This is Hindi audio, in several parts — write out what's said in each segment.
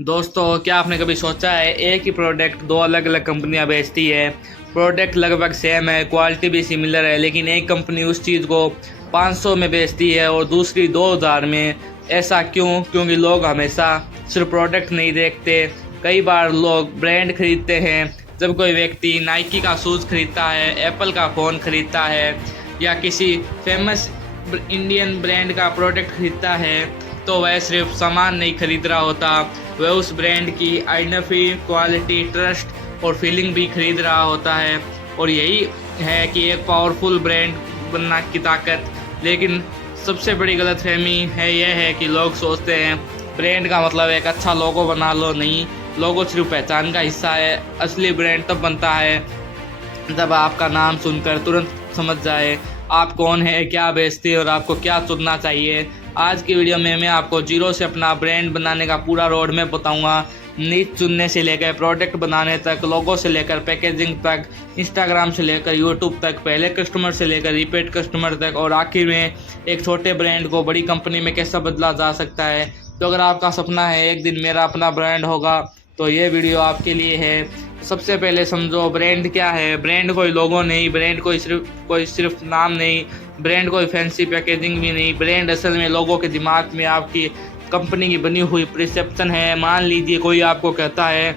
दोस्तों, क्या आपने कभी सोचा है एक ही प्रोडक्ट दो अलग अलग कंपनियां बेचती है। प्रोडक्ट लगभग सेम है, क्वालिटी भी सिमिलर है, लेकिन एक कंपनी उस चीज़ को 500 में बेचती है और दूसरी 2000 में। ऐसा क्यों? क्योंकि लोग हमेशा सिर्फ प्रोडक्ट नहीं देखते, कई बार लोग ब्रांड खरीदते हैं। जब कोई व्यक्ति नाइकी का शूज़ खरीदता है, एप्पल का फ़ोन खरीदता है या किसी फेमस इंडियन ब्रांड का प्रोडक्ट खरीदता है, तो वह सिर्फ सामान नहीं खरीद रहा होता, वह उस ब्रांड की आइडेंटिटी, क्वालिटी, ट्रस्ट और फीलिंग भी खरीद रहा होता है। और यही है कि एक पावरफुल ब्रांड बनना की ताकत। लेकिन सबसे बड़ी गलतफहमी है यह है कि लोग सोचते हैं ब्रांड का मतलब एक अच्छा लोगो बना लो। नहीं, लोगो सिर्फ पहचान का हिस्सा है। असली ब्रांड तब बनता है जब आपका नाम सुनकर तुरंत समझ जाए आप कौन है, क्या बेचते हैं और आपको क्या चुनना चाहिए। आज की वीडियो में मैं आपको जीरो से अपना ब्रांड बनाने का पूरा रोड मैप बताऊंगा। नीच चुनने से लेकर प्रोडक्ट बनाने तक, लोगो से लेकर पैकेजिंग तक, इंस्टाग्राम से लेकर यूट्यूब तक, पहले कस्टमर से लेकर रिपीट कस्टमर तक, और आखिर में एक छोटे ब्रांड को बड़ी कंपनी में कैसा बदला जा सकता है। तो अगर आपका सपना है एक दिन मेरा अपना ब्रांड होगा, तो ये वीडियो आपके लिए है। सबसे पहले समझो ब्रांड क्या है। ब्रांड कोई लोगो नहीं, ब्रांड कोई सिर्फ नाम नहीं, ब्रांड कोई फैंसी पैकेजिंग भी नहीं। ब्रांड असल में लोगों के दिमाग में आपकी कंपनी की बनी हुई परसेप्शन है। मान लीजिए कोई आपको कहता है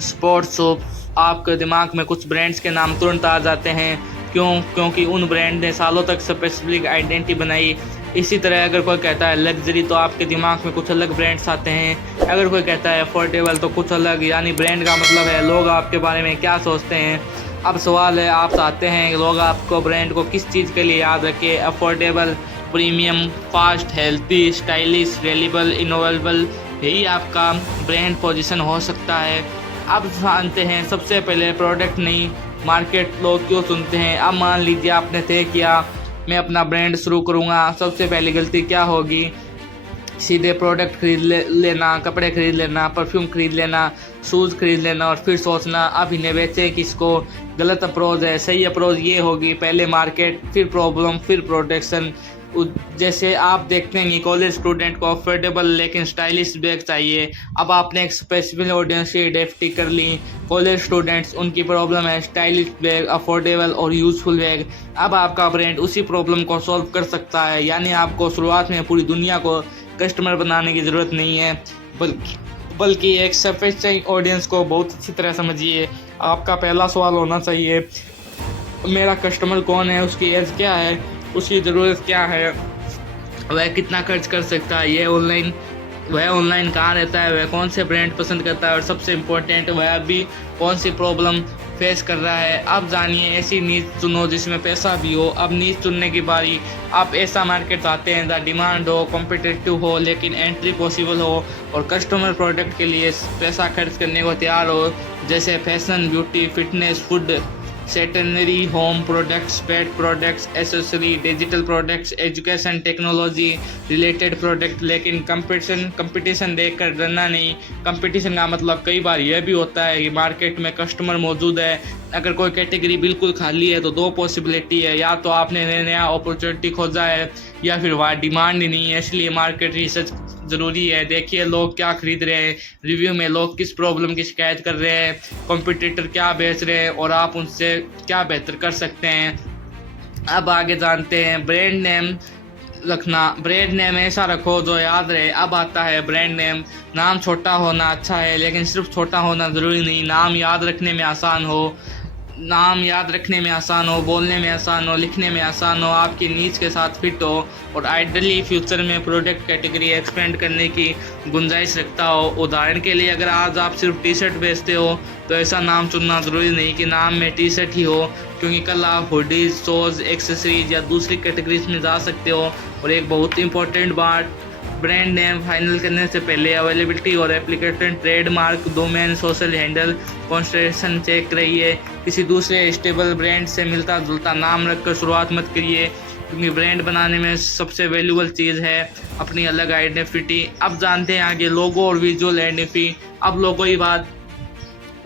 स्पोर्ट्स शूज, आपके दिमाग में कुछ ब्रांड्स के नाम तुरंत आ जाते हैं। क्यों? क्योंकि उन ब्रांड ने सालों तक स्पेसिफिक आइडेंटिटी बनाई। इसी तरह अगर कोई कहता है लग्जरी, तो आपके दिमाग में कुछ अलग ब्रांड्स आते हैं। अगर कोई कहता है अफोर्डेबल, तो कुछ अलग। यानी ब्रांड का मतलब है लोग आपके बारे में क्या सोचते हैं। अब सवाल है, आप चाहते हैं कि लोग आपको ब्रांड को किस चीज़ के लिए याद रखें? Affordable, premium, fast, healthy, stylish, reliable, इनोवेबल, यही आपका ब्रांड पोजीशन हो सकता है। अब जानते हैं सबसे पहले प्रोडक्ट नहीं, मार्केट लोग क्यों सुनते हैं। अब मान लीजिए आपने तय किया मैं अपना ब्रांड शुरू करूँगा, सबसे पहली गलती क्या होगी? सीधे प्रोडक्ट खरीद लेना, कपड़े खरीद लेना, परफ्यूम खरीद लेना, शूज़ खरीद लेना और फिर सोचना अब इन्हें बेचें किसको। गलत अप्रोच है। सही अप्रोच ये होगी, पहले मार्केट, फिर प्रॉब्लम, फिर प्रोडक्शन। जैसे आप देखते हैं कि कॉलेज स्टूडेंट को अफोर्डेबल लेकिन स्टाइलिश बैग चाहिए। अब आपने एक स्पेसिफिक ऑडियंस की आइडेंटिटी कर ली, कॉलेज स्टूडेंट्स, उनकी प्रॉब्लम है स्टाइलिश बैग, अफोर्डेबल और यूजफुल बैग। अब आपका ब्रांड उसी प्रॉब्लम को सॉल्व कर सकता है। यानी आपको शुरुआत में पूरी दुनिया को कस्टमर बनाने की ज़रूरत नहीं है, बल्कि एक सफिशिएंट ऑडियंस को बहुत अच्छी तरह समझिए। आपका पहला सवाल होना चाहिए मेरा कस्टमर कौन है, उसकी एज क्या है, उसकी ज़रूरत क्या है, वह कितना खर्च कर सकता है, वह ऑनलाइन कहाँ रहता है, वह कौन से ब्रांड पसंद करता है, और सबसे इम्पोर्टेंट वह अभी कौन सी प्रॉब्लम फेस कर रहा है। अब जानिए ऐसी नीच चुनो जिसमें पैसा भी हो। अब नीच चुनने की बारी। आप ऐसा मार्केट चाहते हैं जहाँ डिमांड हो, कॉम्पिटिटिव हो, लेकिन एंट्री पॉसिबल हो और कस्टमर प्रोडक्ट के लिए पैसा खर्च करने को तैयार हो। जैसे fashion, beauty, fitness, food, stationery, home products, pet products, accessory, digital products, education, technology related product. लेकिन कंपटीशन देखकर डरना नहीं। कंपटीशन का मतलब कई बार यह भी होता है कि मार्केट में कस्टमर मौजूद है। अगर कोई कैटेगरी बिल्कुल खाली है तो दो पॉसिबिलिटी है, या तो आपने नया अपॉर्चुनिटी खोजा है या फिर वहाँ डिमांड ही नहीं है। इसलिए मार्केट रिसर्च ज़रूरी है। देखिए लोग क्या खरीद रहे हैं, रिव्यू में लोग किस प्रॉब्लम की शिकायत कर रहे हैं, कॉम्पिटिटर क्या बेच रहे हैं और आप उनसे क्या बेहतर कर सकते हैं। अब आगे जानते हैं ब्रांड नेम रखना। ब्रांड नेम ऐसा रखो जो याद रहे। अब आता है ब्रांड नेम। नाम छोटा होना अच्छा है, लेकिन सिर्फ छोटा होना ज़रूरी नहीं। नाम याद रखने में आसान हो, बोलने में आसान हो, लिखने में आसान हो, आपकी नीड्स के साथ फिट हो और आइडियली फ्यूचर में प्रोडक्ट कैटेगरी एक्सपेंड करने की गुंजाइश रखता हो। उदाहरण के लिए अगर आज आप सिर्फ टी शर्ट बेचते हो तो ऐसा नाम चुनना ज़रूरी नहीं कि नाम में टी शर्ट ही हो, क्योंकि कल आप हुडीज, शॉज, एक्सेसरीज या दूसरी कैटेगरीज में जा सकते हो। और एक बहुत इंपॉर्टेंट बात, ब्रांड नेम फाइनल करने से पहले अवेलेबिलिटी और application, trademark, domain, social handle, कॉन्स्ट्रेशन चेक रहिए। किसी दूसरे स्टेबल ब्रांड से मिलता जुलता नाम रखकर शुरुआत मत करिए, क्योंकि ब्रांड बनाने में सबसे वैल्यूबल चीज़ है अपनी अलग आइडेंटिटी। अब जानते हैं आगे लोगो और विजुअल आइडेंटिटी। अब लोगो की बात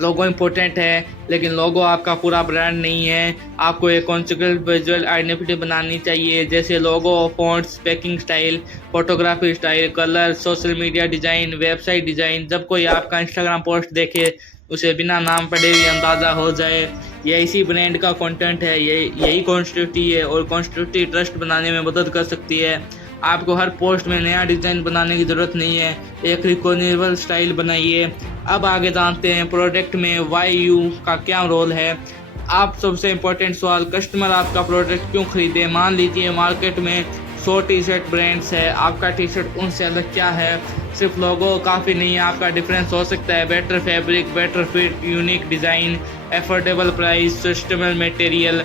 लोगो इम्पोर्टेंट है, लेकिन लोगो आपका पूरा ब्रांड नहीं है। आपको एक कॉन्सिक्वेंट विजुअल आइडेंटिटी बनानी चाहिए, जैसे logo, fonts, packing style, photography style, colour, social media design, website design. जब कोई आपका इंस्टाग्राम पोस्ट देखे उसे बिना नाम पढ़े भी अंदाज़ा हो जाए ये इसी ब्रांड का कंटेंट है। यही कॉन्स्टिट्यूटी है, और कॉन्स्टिट्यूटी ट्रस्ट बनाने में मदद कर सकती है। आपको हर पोस्ट में नया डिज़ाइन बनाने की ज़रूरत नहीं है, एक रिकॉग्नाइजेबल स्टाइल बनाइए। अब आगे जानते हैं प्रोडक्ट में वाई यू का क्या रोल है। आप सबसे इम्पोर्टेंट सवाल, कस्टमर आपका प्रोडक्ट क्यों खरीदे। मान लीजिए मार्केट में 100 टी शर्ट ब्रांड्स है, आपका टी शर्ट उनसे अलग क्या है। सिर्फ लोगो काफ़ी नहीं है, आपका डिफरेंस हो सकता है better fabric, better fit, unique design, affordable price, sustainable material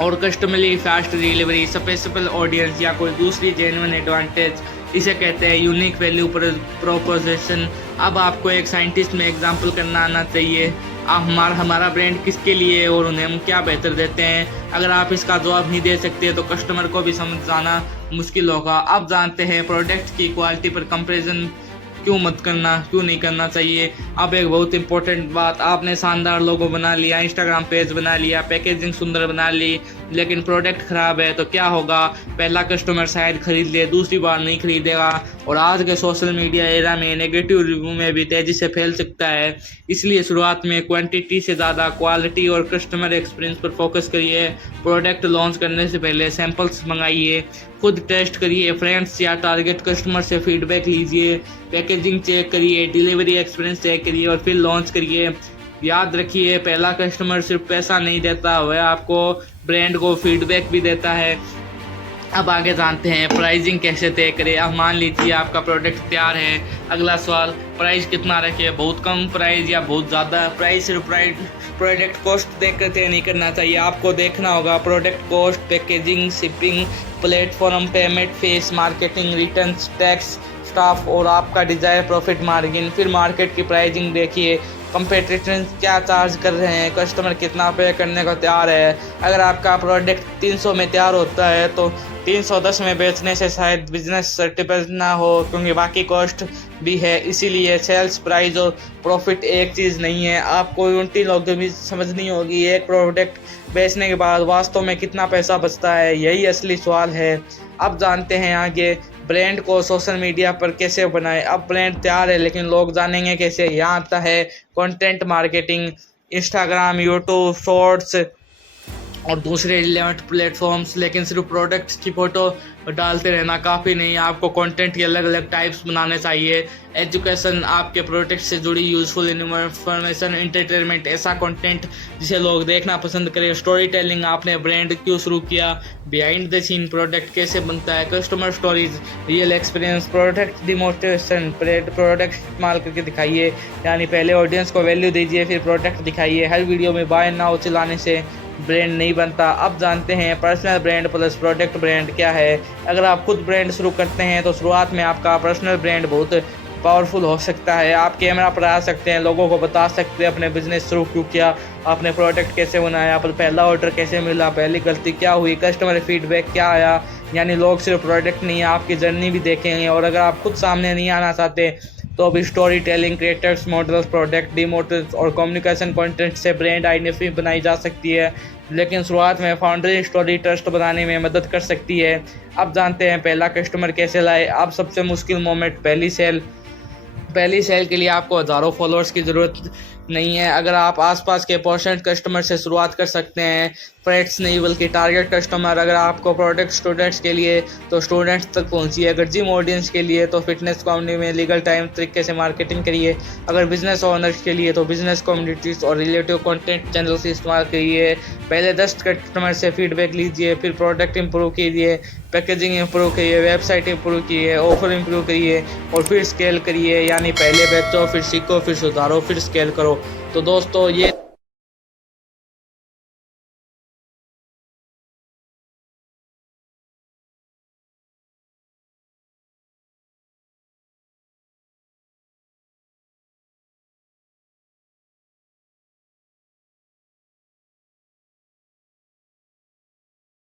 और कस्टमरली फास्ट डिलीवरी, स्पेसिफिक ऑडियंस या कोई दूसरी जेन्युइन एडवांटेज। इसे कहते हैं यूनिक वैल्यू प्रोपोजिशन। अब आपको एक साइंटिस्ट में एग्जांपल करना आना चाहिए। हमारा ब्रांड किसके लिए है और उन्हें हम क्या बेहतर देते हैं। अगर आप इसका जवाब नहीं दे सकते तो कस्टमर को भी समझ जाना मुश्किल होगा। अब जानते हैं प्रोडक्ट की क्वालिटी पर कंपैरिजन क्यों नहीं करना चाहिए। अब एक बहुत इंपॉर्टेंट बात, आपने शानदार लोगो बना लिया, इंस्टाग्राम पेज बना लिया, पैकेजिंग सुंदर बना ली, लेकिन प्रोडक्ट ख़राब है तो क्या होगा। पहला कस्टमर शायद खरीद ले, दूसरी बार नहीं खरीदेगा, और आज के सोशल मीडिया एरा में नेगेटिव रिव्यू में भी तेज़ी से फैल सकता है। इसलिए शुरुआत में क्वांटिटी से ज़्यादा क्वालिटी और कस्टमर एक्सपीरियंस पर फोकस करिए। प्रोडक्ट लॉन्च करने से पहले सैंपल्स मंगाइए, खुद टेस्ट करिए, फ्रेंड्स या टारगेट कस्टमर से फीडबैक लीजिए, पैकेजिंग चेक करिए, डिलीवरी एक्सपीरियंस चेक करिए और फिर लॉन्च करिए। याद रखिए, पहला कस्टमर सिर्फ पैसा नहीं देता, वह आपको ब्रांड को फीडबैक भी देता है। अब आगे जानते हैं प्राइसिंग कैसे तय करें। अब मान लीजिए आपका प्रोडक्ट तैयार है। अगला सवाल, प्राइस कितना रखें, बहुत कम प्राइस या बहुत ज़्यादा प्राइस। सिर्फ प्रोडक्ट कॉस्ट देख कर तय नहीं करना चाहिए, आपको देखना होगा product cost, packaging, shipping, platform, payment fees, marketing, return, tax, staff और आपका डिजायर प्रॉफिट मार्जिन। फिर मार्केट की प्राइसिंग देखिए, कंपटीशन क्या चार्ज कर रहे हैं, कस्टमर कितना पे करने को तैयार है। अगर आपका प्रोडक्ट 300 में तैयार होता है तो 310 में बेचने से शायद बिजनेस सर्टिफिकेट ना हो, क्योंकि बाकी कॉस्ट भी है। इसीलिए सेल्स प्राइस और प्रॉफिट एक चीज़ नहीं है। आपको यूनिटी लॉजिक समझनी होगी, एक प्रोडक्ट बेचने के बाद वास्तव में कितना पैसा बचता है, यही असली सवाल है। अब जानते हैं आगे ब्रांड को सोशल मीडिया पर कैसे बनाएं। अब ब्रांड तैयार है लेकिन लोग जानेंगे कैसे। यहाँ आता है content marketing, Instagram, YouTube shorts और दूसरे रिलेवेंट प्लेटफॉर्म्स। लेकिन सिर्फ प्रोडक्ट्स की फ़ोटो डालते रहना काफ़ी नहीं, आपको कंटेंट के अलग अलग टाइप्स बनाने चाहिए। एजुकेशन, आपके प्रोडक्ट से जुड़ी यूजफुल इन्फॉर्मेशन, एंटरटेनमेंट, ऐसा कंटेंट जिसे लोग देखना पसंद करें। स्टोरी टेलिंग, आपने ब्रांड क्यों शुरू किया, बिहाइंड द सीन प्रोडक्ट कैसे बनता है, customer stories, real experience, product demonstration, product इस्तेमाल करके दिखाइए, यानी पहले ऑडियंस को वैल्यू दीजिए फिर प्रोडक्ट दिखाइए। हर वीडियो में बाय नाउ चिल्लाने से ब्रांड नहीं बनता। अब जानते हैं personal brand plus product brand क्या है। अगर आप खुद ब्रांड शुरू करते हैं तो शुरुआत में आपका पर्सनल ब्रांड बहुत पावरफुल हो सकता है। आप कैमरा पर आ सकते हैं, लोगों को बता सकते हैं अपने बिजनेस शुरू क्यों किया, आपने प्रोडक्ट कैसे बनाया, पर पहला ऑर्डर कैसे मिला, पहली गलती क्या हुई, कस्टमर फीडबैक क्या आया। यानी लोग सिर्फ प्रोडक्ट नहीं आपकी जर्नी भी देखेंगे। और अगर आप खुद सामने नहीं आना चाहते तो अभी storytelling, creators, models, product promoters और कम्युनिकेशन कंटेंट से ब्रांड आइडेंटिटी बनाई जा सकती है। लेकिन शुरुआत में फाउंडरी स्टोरी ट्रस्ट बनाने में मदद कर सकती है। अब जानते हैं पहला कस्टमर कैसे लाए। अब सबसे मुश्किल मोमेंट, पहली सेल के लिए आपको हज़ारों फॉलोअर्स की ज़रूरत नहीं है। अगर आप आसपास के परसेंट कस्टमर से शुरुआत कर सकते हैं, फ्रेंड्स नहीं बल्कि टारगेट कस्टमर। अगर आपको प्रोडक्ट स्टूडेंट्स के लिए तो स्टूडेंट्स तक पहुंचिए, अगर जिम ऑडियंस के लिए तो फिटनेस कम्युनिटी में लीगल टाइम तरीके से मार्केटिंग करिए, अगर बिजनेस ओनर्स के लिए तो बिजनेस कम्युनिटीज़ और रिलेटिव कंटेंट चैनल से इस्तेमाल करिए। पहले 10 कस्टमर से फीडबैक लीजिए, फिर प्रोडक्ट इंप्रूव कीजिए, पैकेजिंग इंप्रूव करिए, वेबसाइट इंप्रूव कीजिए, ऑफर इंप्रूव करिए और फिर स्केल करिए। यानी पहले बेचो, फिर सीखो, फिर सुधारो, फिर स्केल करो। तो दोस्तों ये